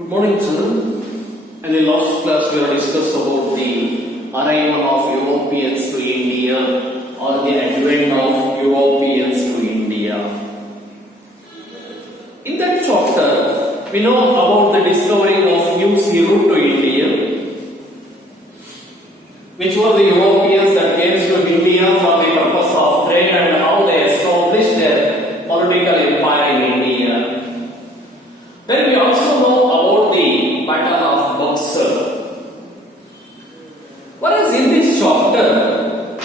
Good morning, children. In the last class, we have discussed about the arrival of Europeans to India or the advent of Europeans to India. In that chapter, we know about the discovery of new sea route to India, which were the Europeans that came to India for the purpose of trade and how they established their political empire in India. Then we also know about the Battle of Buxar. Whereas in this chapter,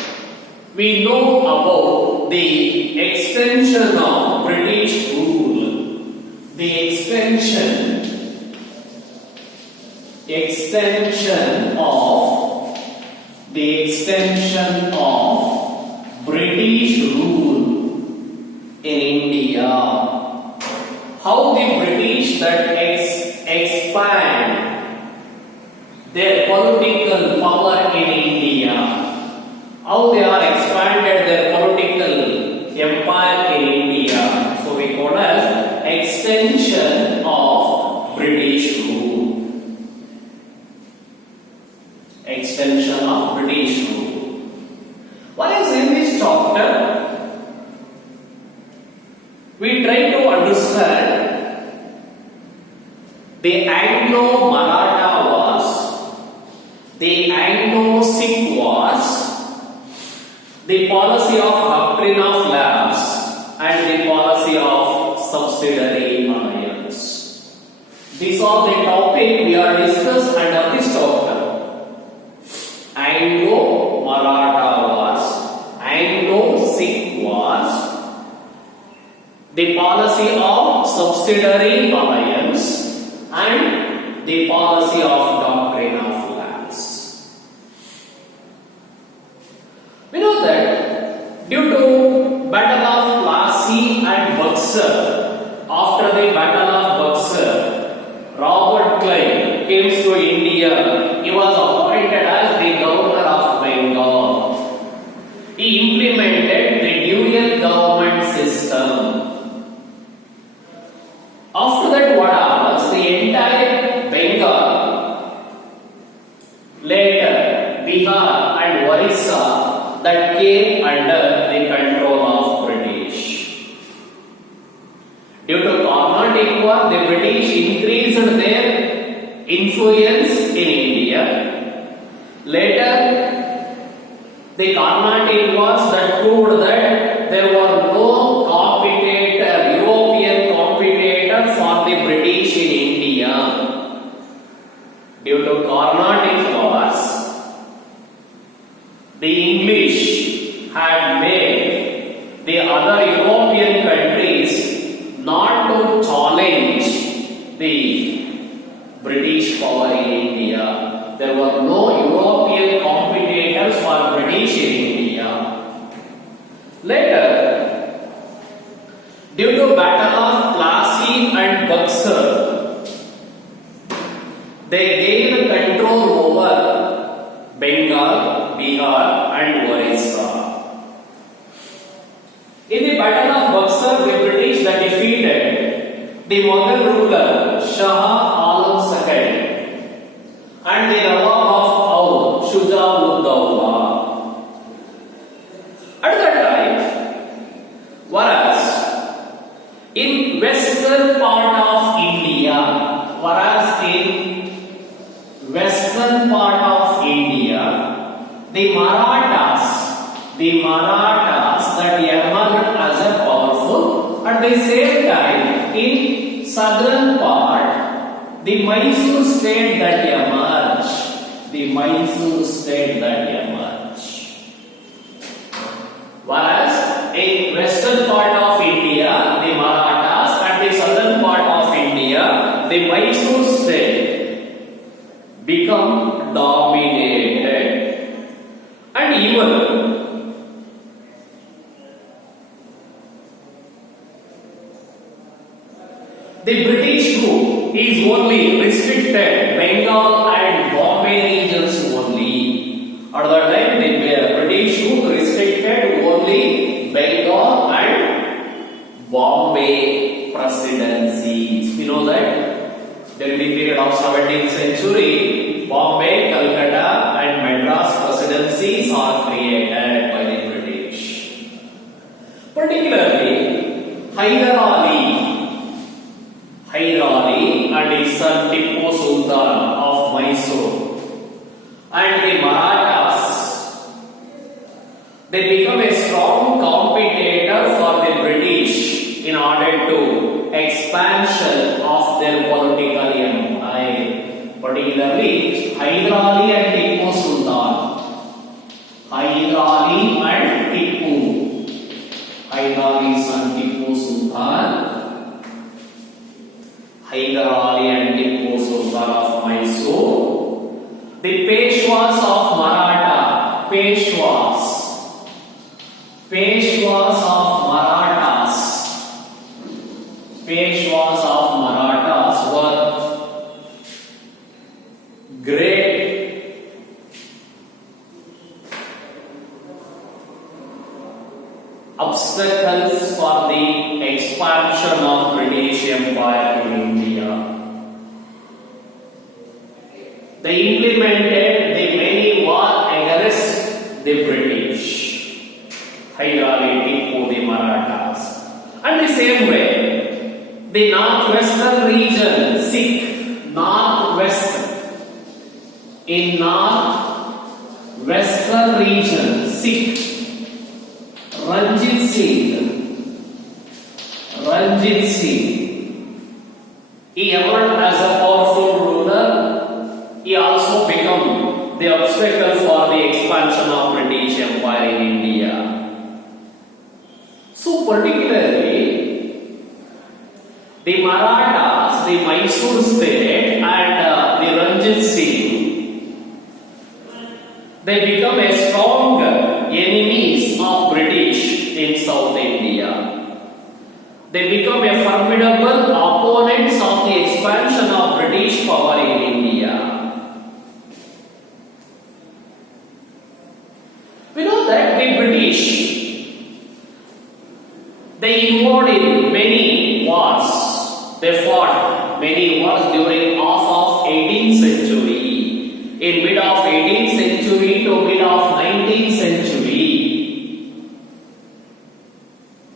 we know about the extension of British rule. The extension of British rule in India. How the British that expand their political power in India, how they are expanded their political empire in India. So we call as extension of British rule. Extension of British rule. What is in this chapter? We try to understand the Anglo-Maratha Wars, the Anglo-Sikh Wars, the policy of doctrine of lapse, and the policy of subsidiary alliance. These are the topic we are discussed under this chapter. Anglo-Maratha Wars, Anglo-Sikh Wars, the policy of subsidiary alliance, and the policy of doctrine of lapse. We know that due to Battle of Plassey and Buxar, after the Battle of Buxar, Robert Clive came to India. He was appointed as the governor of Bengal. He implemented the dual government system. After that, what happens? The entire Bengal, later Bihar and Orissa, that came under the control of British. Due to Carnatic War, the British increased their influence in India. Later, the Carnatic Wars that proved that there were no European competitor for the British in India. Due to Carnatic Wars, the English had made the other European countries not to challenge the British power in India. There were no European competitors for British in India. Later, due to Battle of Plassey and Buxar, they gained control over Bengal, Bihar and Orissa. In the Battle of Buxar, the British that defeated the Mughal ruler Shah Alam II and the Nawab of Oudh, Shujā-ud-Dawla. At that time, whereas in western part of India, the Marathas that emerged as a powerful. At the same time, in southern part, the Mysore state that emerged. Whereas in western part of India, the Marathas, and the southern part of India, the Mysore state become dominated. And even the British rule is only restricted Bengal and Bombay regions only. At that time, the British rule restricted only Bengal and Bombay presidencies. We know that there will be period 17th century, Bombay, Calcutta and Madras presidencies are created by the British. Particularly, Hyder Ali and his son Tipu Sultan of Mysore and the Marathas, they become a strong competitor for the British in order to expansion of their political empire. Particularly, Hyder Ali and Tipu Sultan. Hyder Ali and Tipu. Hyder Ali's son Tipu Sultan. Hyder Ali and Tipu Sultan of Mysore. The Peshwas of Maratha. Peshwas of Marathas were great obstacles for the expansion of British Empire in India. They implemented the many war against the British. Hyder Ali, Tipu, the Marathas. And the same way, the northwestern region, Sikh, in northwestern region, Sikh, Ranjit Singh, he emerged as a powerful ruler. He also became the obstacle for the expansion of British Empire in India. So particularly, the Marathas, the Mysore state and the Ranjit Singh, they become a strong enemies of British in South India. They become a formidable opponents of the expansion of British power in India. We know that the British, they involved in many wars. They fought many wars during half of 18th century, in mid of 18th century to mid of 19th century.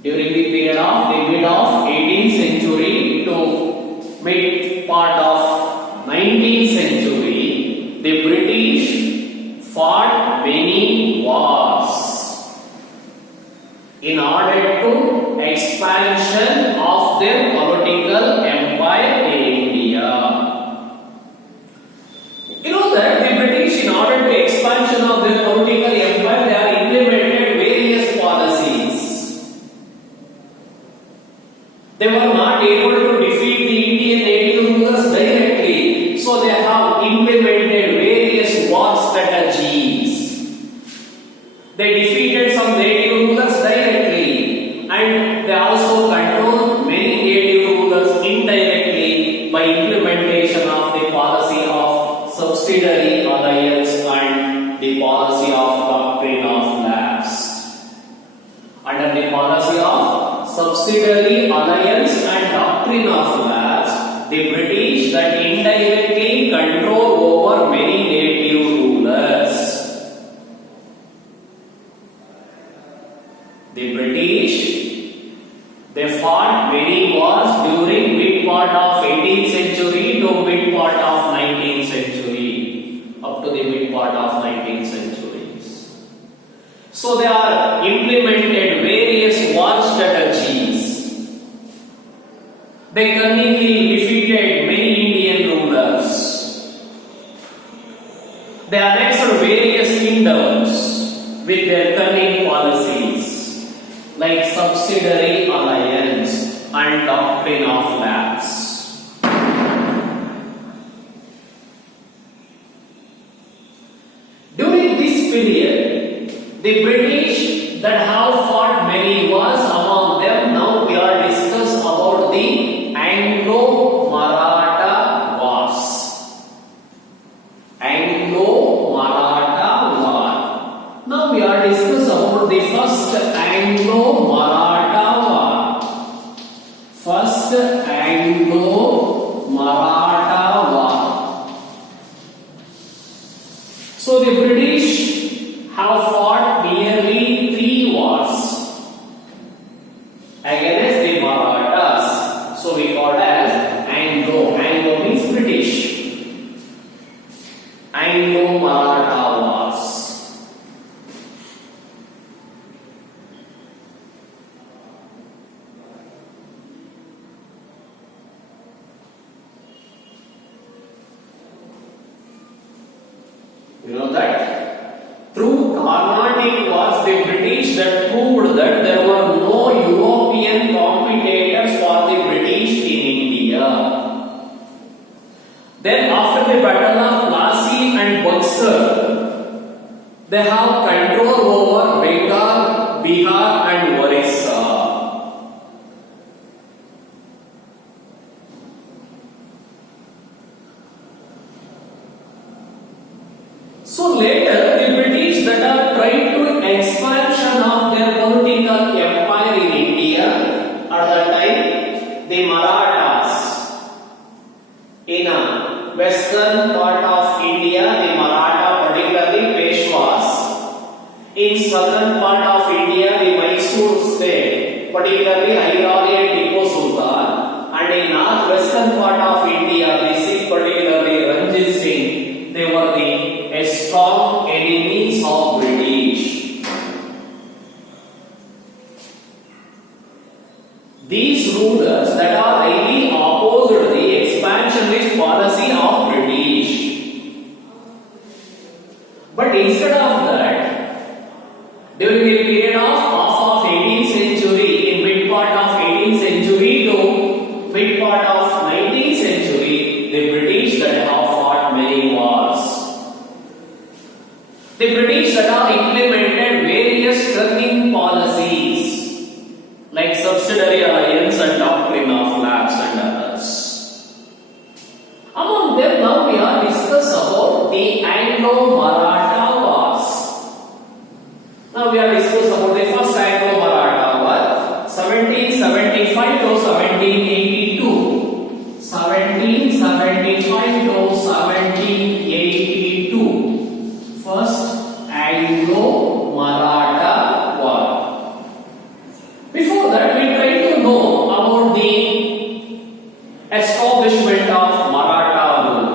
During the period of the mid of 18th century to mid part of 19th century, the British fought many wars in order to expansion of their political empire in India. You know that the British, in order to expansion of their political empire, they have implemented various policies. They were not able to defeat the Indian native rulers directly, so they have implemented various war strategies. They defeated some native rulers directly, and they also controlled many native rulers indirectly by implementation of the policy of subsidiary alliance and the policy of doctrine of lapse. Under the policy of subsidiary alliance and doctrine of lapse, the British that indirectly control over many native rulers. The British, they fought many wars during mid part of 18th century to mid part of 19th century, up to the mid part of 19th centuries. So they are implemented various war strategies. They cunningly defeated many Indian rulers. They annexed various kingdoms with their cunning policies, like subsidiary alliance and doctrine of lapse. During this period, the British that have fought many wars, among them now we are discuss about the Anglo-Maratha wars. Anglo-Maratha war. Now we are discuss about the first Anglo-Maratha war. First Anglo-Maratha war. You know that? Through Carnatic Wars, the British that proved that there were no European competitors for the British in India. Then after the Battle of Plassey and Buxar, they have control over Bengal, Bihar and Orissa. So later, the British that are trying to expansion of their political empire in India, at that time, the Marathas in a western part of India, the Maratha, particularly Peshwas. In southern part of India, the Mysore state, particularly Hyderabad and Tipu Sultan, and in northwestern part of India, the Sikh, particularly Ranjit Singh, they were the strong enemies of British. These rulers that are highly opposed to the expansionist policy of British. But instead of that, during the period of half of 18th century, in mid part of 18th century to mid part of 19th century, the British that have fought many wars. The British that have implemented various strengthening policies like subsidiary alliance and doctrine of lapse and others. Among them, now we are discuss about the Anglo-Maratha wars. Now we are discuss about the first Anglo-Maratha war, 1775 to 1782. 1775 to 1782. First Anglo-Maratha war. Before that, we try to know about the establishment of Maratha rule.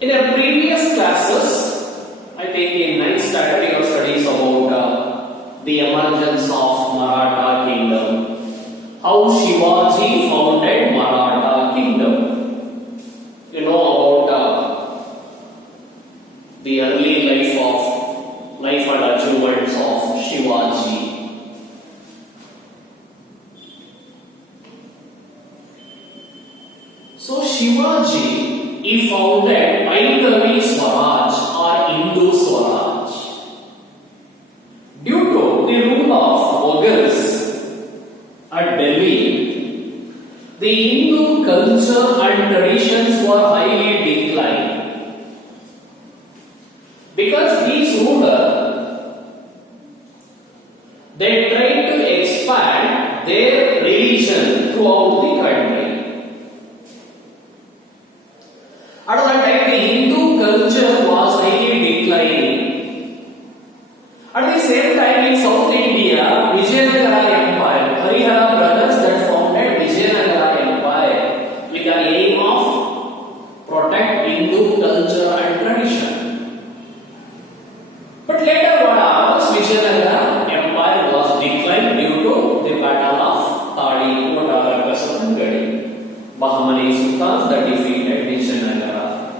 In our previous classes, I think in 9th standard we have studies about the emergence of Maratha kingdom, how Shivaji founded Maratha kingdom. You know about the early life and achievements of Shivaji. So Shivaji, he founded Aindavi Swaraj or Hindu Swaraj. Due to the rule of Mughals at Delhi, the Hindu culture and traditions were highly declined. Because these rulers, they tried to expand their religion throughout the country. At that time, the Hindu culture was highly declining. At the same time, in South India, Vijayanagara Empire, Harihara brothers that founded Vijayanagara Empire with the aim of protect Hindu culture and tradition. But later, what happens? Vijayanagara Empire was declined due to the battle of Tadipur, Agarkasam and Gadi. Bahmani sultans that defeated Vijayanagara.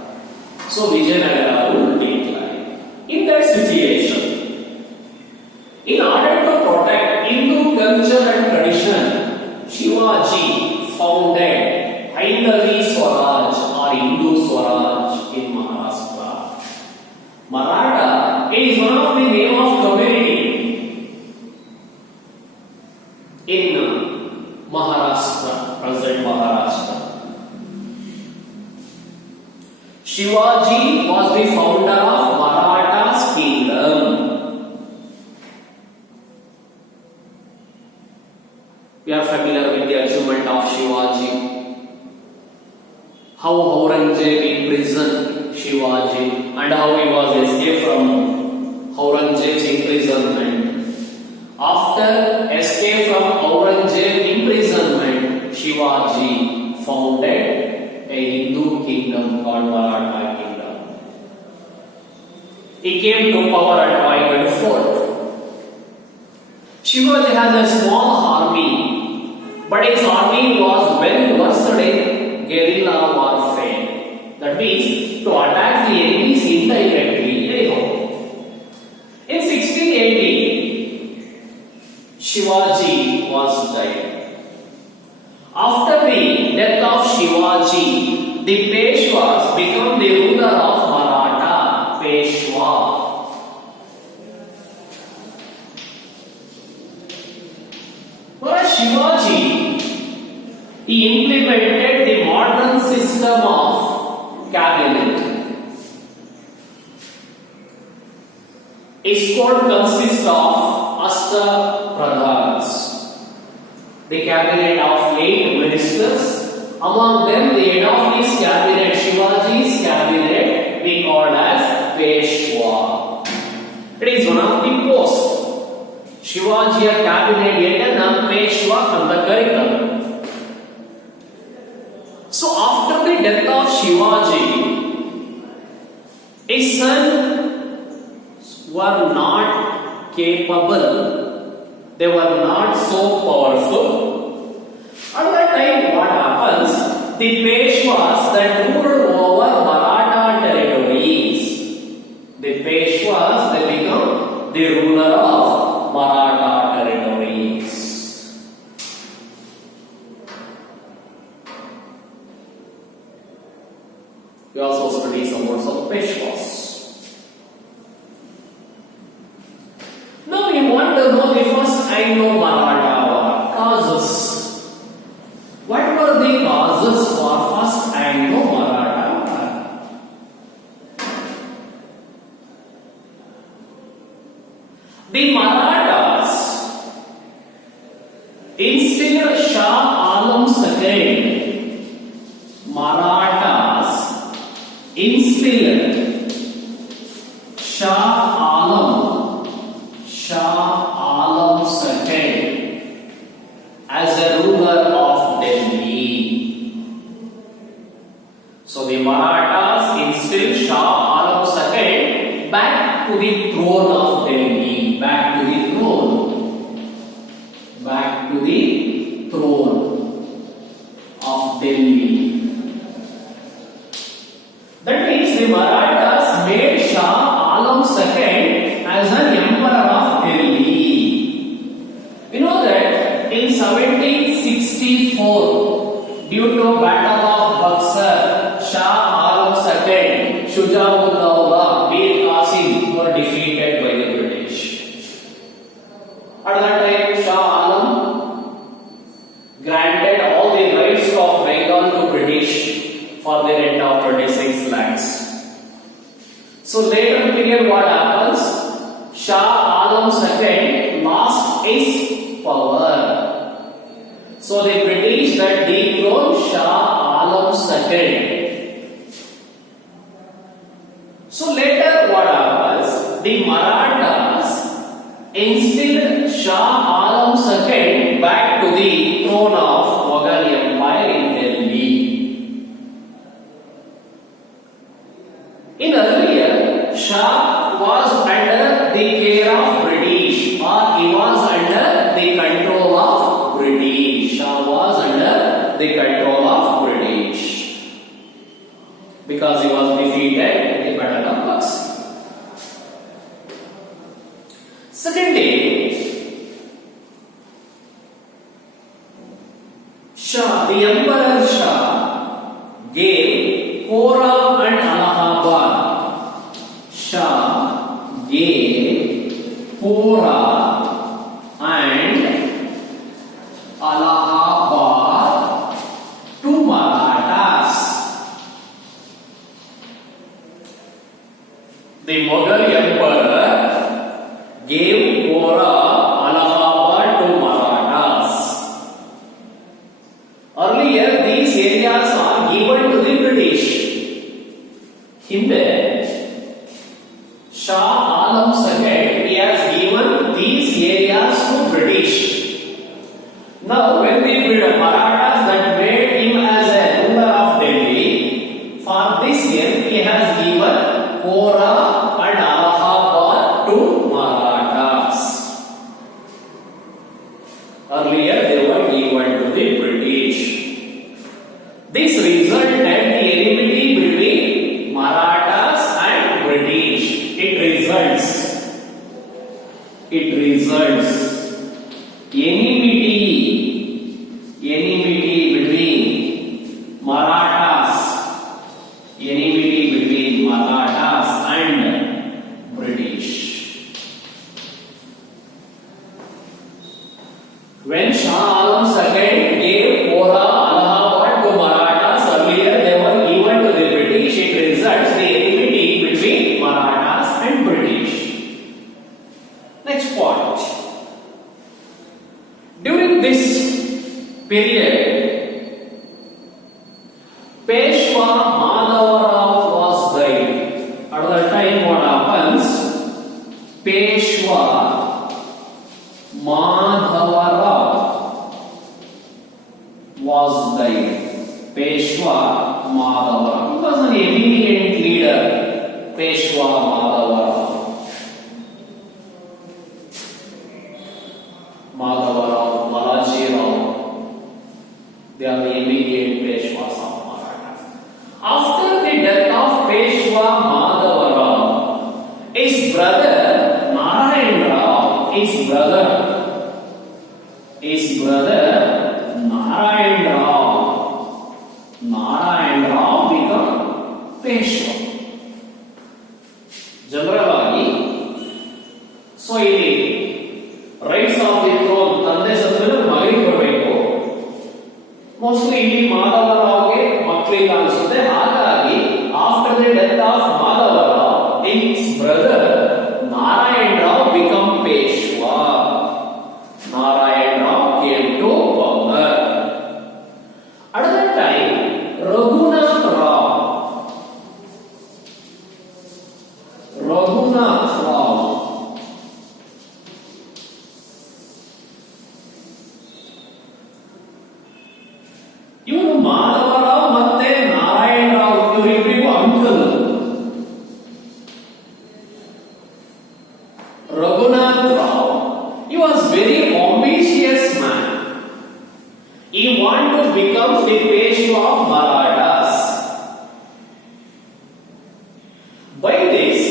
So Vijayanagara rule declined. In that situation, in order to protect Hindu culture and tradition, Shivaji founded Aindavi Swaraj or Hindu Swaraj in Maharashtra. Maratha is one of the name of community in Maharashtra, present Maharashtra. Shivaji was the founder of Maratha's kingdom. We are familiar with the achievement of Shivaji. How Aurangzeb imprisoned Shivaji and how he was escaped from Aurangzeb's imprisonment. After escape from Aurangzeb's imprisonment, Shivaji founded a Hindu kingdom called Maratha kingdom. He came to power at Raigad Fort. Shivaji has a small army, but his army was well versed in guerrilla warfare. That means to attack the enemies in indirectly. Anyhow, in 1680, Shivaji was died. After the death of Shivaji, the Peshwas became the ruler of Maratha. Peshwa. Whereas Shivaji, he implemented the modern system of cabinet. Its court consists of Ashtapradhans, the cabinet of 8 ministers. Among them, the head of his cabinet, Shivaji's cabinet, we call as Peshwa. It is one of the posts. Shivaji cabinet head and Peshwa on the curriculum. So after the death of Shivaji, his sons were not capable. They were not so powerful. At that time, what happens? The Peshwas that ruled over Maratha territories, the Peshwas, they become the ruler of Maratha territories. We also study some words of Peshwas. Now we want to know the first Anglo-Maratha War causes. What were the causes for first Anglo-Maratha War? The Marathas instilled Shah Alam II. Marathas instilled Shah Alam II as a ruler of Delhi. So the Marathas instilled Shah Alam II back to the throne of Delhi. Back to the throne. Back to the throne of Delhi. That means the Marathas made Shah Alam II as an emperor of Delhi. We know that in 1764, due to Battle of Buxar, Shah Alam II, Shuja'ud-Dawla, Bir Qasim were defeated by the British. At that time, Shah Alam granted all the rights of Bengal to British for the rent of 26 lakhs. So later period, what happens? Shah Alam II lost his power. So the British that dethroned Shah Alam II. So later what happens? The Marathas instilled Shah Alam II back to the throne of Mughal Empire in Delhi. In earlier, Shah was under the care of British, or he was under the control of British. Shah was under the control of British because he was defeated in the Battle of Buxar. Secondly, Shah, the Emperor Shah, gave Kora and Allahabad. Shah gave Kora and Allahabad to Marathas. The Mughal Emperor gave Kora, Allahabad to Marathas. Earlier, these areas are given to the British. Hindu Shah Alam II, he has given these areas to British. Now, when the Marathas that made him as a ruler of Delhi, for this year he has given Kora and Allahabad to Marathas. Earlier they were given to the British. This resulted in the enmity between Marathas and British. it results enmity between Marathas, enmity between Marathas and British. When Shah Alam II gave Pora, Allahabad to Marathas earlier, they were given to the British. It results the enmity between Marathas and British. Next point. During this period, Peshwa Madhavarao was died. At that time, what happens? Peshwa Madhavarao was died. Peshwa Madhavarao. He was an eminent leader. Peshwa Madhavarao. Madhavarao, Balaji Rao. They are the immediate Peshwas of Maratha. After the death of Peshwa Madhavarao, his brother Narayan Rao, his brother Narayan Rao became Peshwa. Generally, so ಇಲ್ಲಿ rights of the throne ತಂದೆ ಸತ್ತಮೇಲೆ ಮಗನಿಗೆ ಬರಬೇಕು. Mostly ಇಲ್ಲಿ ಮಾಧವರಾವ್ಗೆ ಮಕ್ಕಳಿಲ್ಲ ಅನಿಸುತ್ತೆ. ಹಾಗಾಗಿ after the death of Madhavrao, his brother Narayan Rao become Peshwa. Narayan Rao came to power. At that time Raghunath Rao ಇವನು ಮಾಧವರಾವ್ ಮತ್ತೆ ನಾರಾಯಣ್ ರಾವ್ ಇವರಿಬ್ಬರಿಗೂ uncle. Raghunath Rao, he was very ambitious man. He wanted to become the Peshwa of Marathas. By this,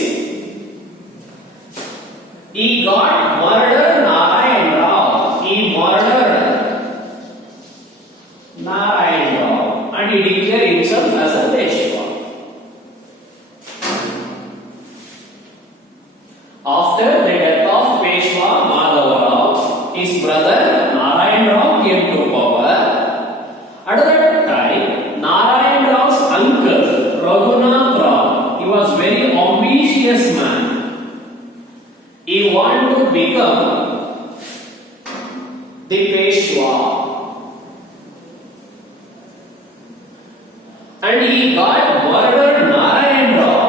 he got murdered Narayan Rao. He murdered Narayan Rao and he declared himself as a Peshwa. After the death of Peshwa Madhavarao, his brother Narayan Rao came to power. At that time, Narayan Rao's uncle Raghunath Rao, he was very ambitious man. He wanted to become the Peshwa. And he got murdered Narayan Rao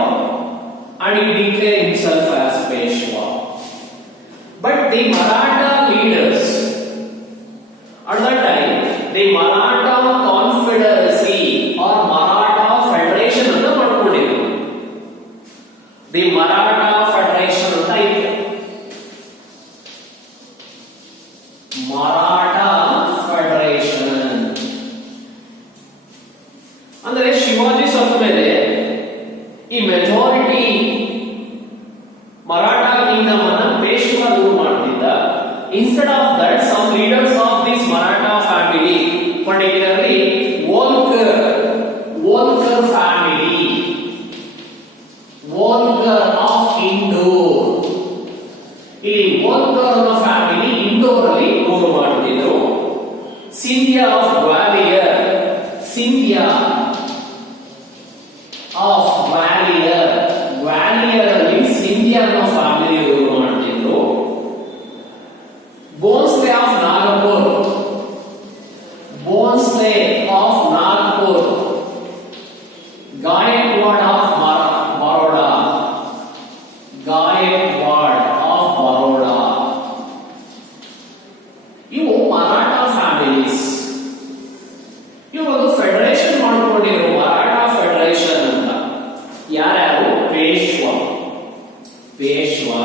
and he declared himself as Peshwa. But the Maratha leaders, at that time, the Maratha Confederacy or Maratha Federation ಅಂತ ಮಾಡ್ಕೊಂಡಿದ್ರು. The Maratha Federation ಅಂತ ಇತ್ತು. Maratha Federation ಅಂದ್ರೆ ಶಿವಾಜಿ ಸತ್ತ ಮೇಲೆ ಈ majority Maratha kingdom ಅನ್ನ Peshwa rule ಮಾಡ್ತಿದ್ದ. Instead of that, some leaders of this Maratha family, particularly Holkar family, Holkar of Indore, ಇಲ್ಲಿ ವೋಲ್ಕರ್ ಅನ್ನೋ ಫ್ಯಾಮಿಲಿ ಇಂಡೋರ್ ಅಲ್ಲಿ ರೂಲ್ ಮಾಡ್ತಿದ್ರು. ಸಿಂಧಿಯಾ ಆಫ್ ಗ್ವಾಲಿಯರ್, ಸಿಂಧಿಯಾ ಆಫ್ ಗ್ವಾಲಿಯರ್, ಗ್ವಾಲಿಯರ್ ಅಲ್ಲಿ ಸಿಂಧಿಯಾ ಅನ್ನೋ ಫ್ಯಾಮಿಲಿ ರೂಲ್ ಮಾಡ್ತಿದ್ರು. Bhonsle of Nagpur, Bhonsle of Nagpur, Gaekwad of Baroda, Gaekwad of Baroda, ಇವು ಮರಾಠ ಫ್ಯಾಮಿಲೀಸ್. ಇವರು ಫೆಡರೇಷನ್ ಮಾಡ್ಕೊಂಡಿರೋ ಮರಾಠ ಫೆಡರೇಷನ್ ಅಂತ. ಯಾರ್ಯಾರು? Peshwa,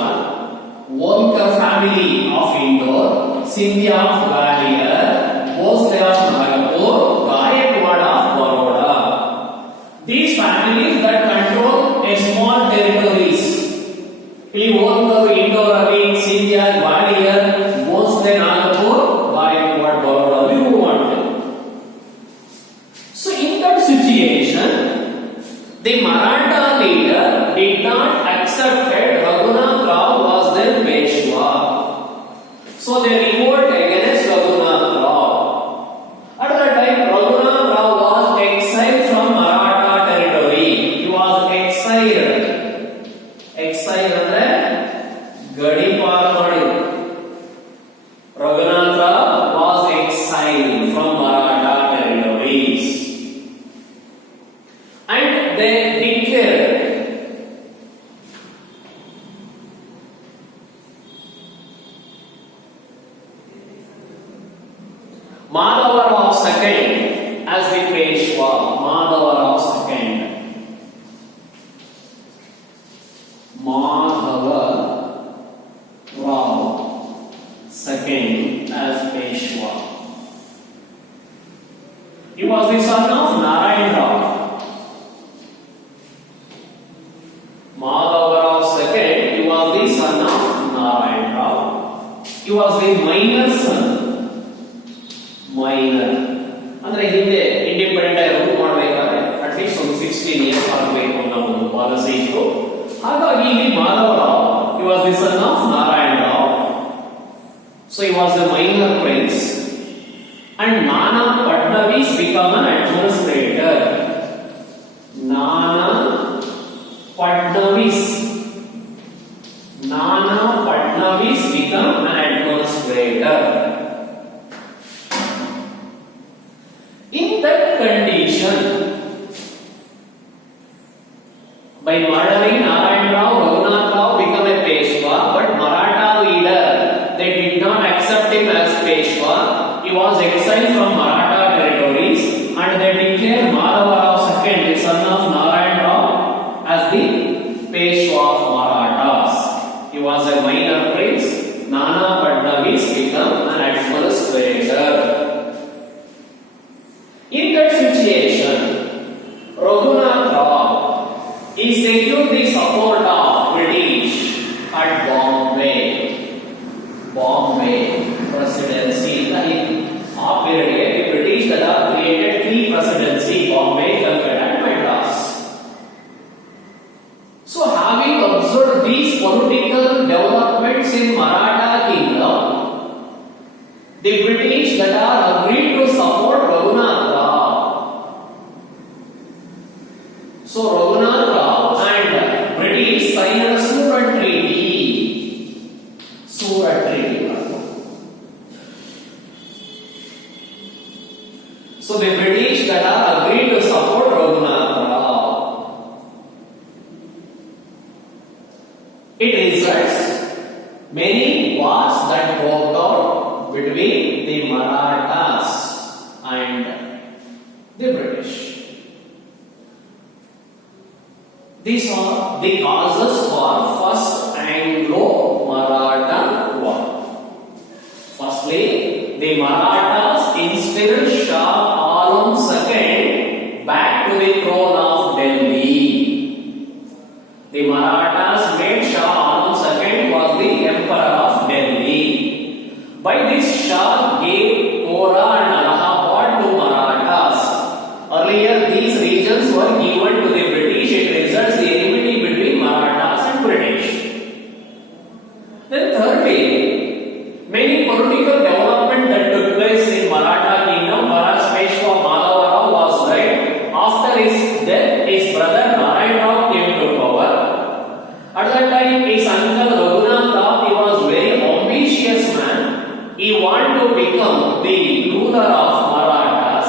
Holkar family of Indore, Scindia of Gwalior, Bhosle of Nagpur, Gaekwad of Baroda. These families that control a small territories. ಇಲ್ಲಿ ವೋಲ್ಕರ್ ಇಂಡೋರ್ ಅಲ್ಲಿ, Scindia NCR, Gwalior, mostly Nagpur, Gaikwad, Baroda, we wanted. So in that situation, the Maratha leader did not accept Raghunath Rao was their Peshwa. So they revolt against Raghunath Rao. At that time, Raghunath Rao was exiled from Maratha territory. He was exiled. Exiled ಅಂದ್ರೆ ಗಡಿ ಪಾರು ಮಾಡಿದ್ರು. Raghunath Rao was exiled from Maratha territories. And they declared Madhava Rao II as the Peshwa. Madhava Rao II. Madhava Rao II as Peshwa. He was the son of Narayan Rao. Madhava Rao II, he was the son of Narayan Rao. He was the minor son. Minor. ಅಂದ್ರೆ ಹಿಂದೆ independent ಆಗಿ rule ಮಾಡಬೇಕಾದ್ರೆ at least ಒಂದು 16 years ಆಗಬೇಕು ಅನ್ನೋ ಒಂದು policy ಇತ್ತು. ಹಾಗಾಗಿ ಇಲ್ಲಿ Madhava Rao, he was the son of Narayan Rao. So he was a minor prince. And Nana Fadnavis became an administrator. Nana Fadnavis. Nana Fadnavis became an administrator. In that condition, by murdering Narayan Rao, Raghunath Rao became a Peshwa, but Maratha leader, they did not accept him as Peshwa. He was exiled from Maratha territories, and they declared Madhava Rao II, the son of Narayan Rao, as the Peshwa of Marathas. He was a minor prince. Nana Fadnavis became an administrator. In that situation, Raghunath Rao he secured the support of British at Bombay. Bombay presidency. ಆ period the British that are created 3 presidency: Bombay, Calcutta, and Madras. So having observed these political developments in Maratha kingdom, the British that are agreed to support Raghunath Rao. So Raghunath Rao and British signed a Surat Treaty. Surat Treaty. So the British that are agreed to support Raghunath Rao. It results many wars that broke out between the Marathas and the British. These are the causes for first Anglo-Maratha war. Firstly, the Marathas instilled Shah Alam II back to the throne of Delhi. The Marathas made Shah Alam II was the emperor of Delhi. By this, Shah gave Kora and Allahabad to Marathas. Earlier, these regions were given to the British. It results the enmity between Marathas and British. Then thirdly, many political development that took place in Maratha kingdom, whereas Peshwa Madhava Rao was died. After his death, his brother Narayan Rao came to power. At that time, his uncle Raghunath Rao, he was very ambitious man. He wanted to become the ruler of Marathas.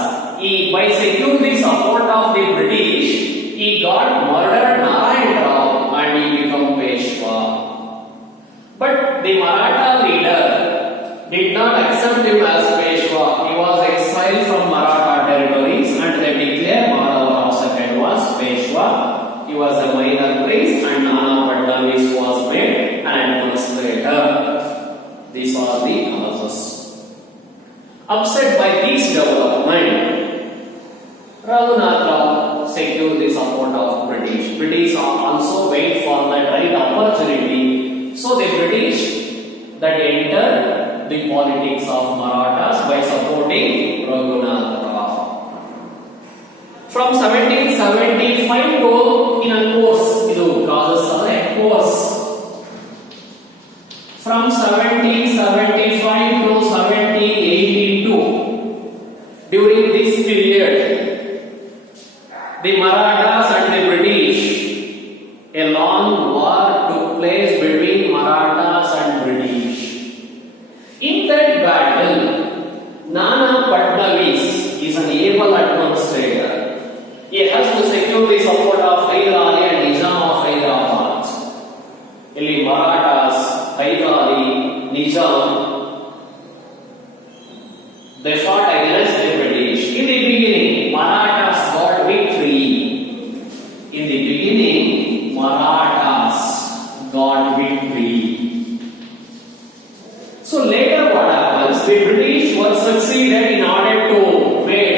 By securing the support of the British, he got murdered Narayan Rao and he became Peshwa. But the Maratha leader did not accept him as Peshwa. He was exiled from Maratha territories and they declared Madhava Rao II was Peshwa. He was a minor prince and Nana Fadnavis was made an administrator. These are the causes. Upset by this development, Raghunath Rao secured the support of British. British also wait for that right opportunity. So the British that entered the politics of Marathas by supporting Raghunath Rao. From 1775 to in a course, idu causes a course. From 1775 to 1782, during this period, the Marathas and the British, a long war took place between Marathas and British. In that battle, Nana Fadnavis is an able administrator. He has to secure the support of Hyder Ali and Nizam of Hyderabad. Illi Marathas, Hyder Ali, Nizam, they fought against the British. In the beginning, Marathas got victory. In the beginning, Marathas got victory. So later what happens? The British were succeeded in order to make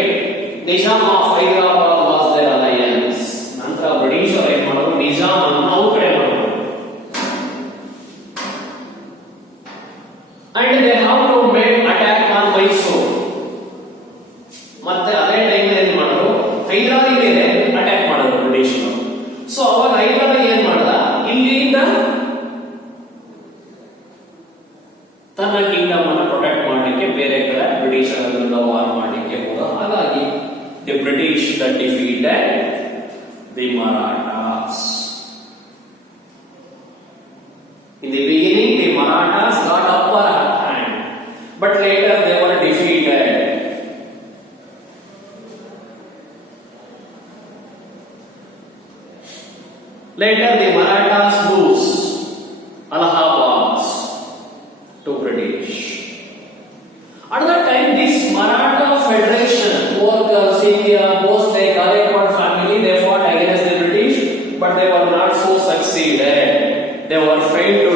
Nizam of Hyderabad was their alliance. Nantra British ಅವರು ಏನು ಮಾಡಿದ್ರು? Nizam ಅನ್ನು ನಾವು ಕಡೆ ಮಾಡಿದ್ರು. And they have to make attack on Mysore. ಮತ್ತೆ ಅದೇ time ಏನು ಮಾಡಿದ್ರು? ಹೈದರಾಲಿ ಮೇಲೆ ಅಟ್ಯಾಕ್ ಮಾಡಿದ್ರು ಬ್ರಿಟಿಷರು. ಸೊ ಅವಾಗ ಹೈದರಾಲಿ ಏನ್ ಮಾಡ್ದ? ಇಲ್ಲಿಂದ ತನ್ನ ಕಿಂಗ್ಡಮ್ ಅನ್ನು ಪ್ರೊಟೆಕ್ಟ್ ಮಾಡಲಿಕ್ಕೆ ಬೇರೆ ಕಡೆ ಬ್ರಿಟಿಷರ ವಿರುದ್ಧ ವಾರ್ ಮಾಡಲಿಕ್ಕೆ ಹೋದ. ಹಾಗಾಗಿ the British that defeated the Marathas. In the beginning, the Marathas got upper hand, but later they were defeated. Later, the Marathas lose Allahabad to British. At that time, this Maratha Federation, both Scindia, both the Gaikwad family, they fought against the British, but they were not so succeeded. They were failed to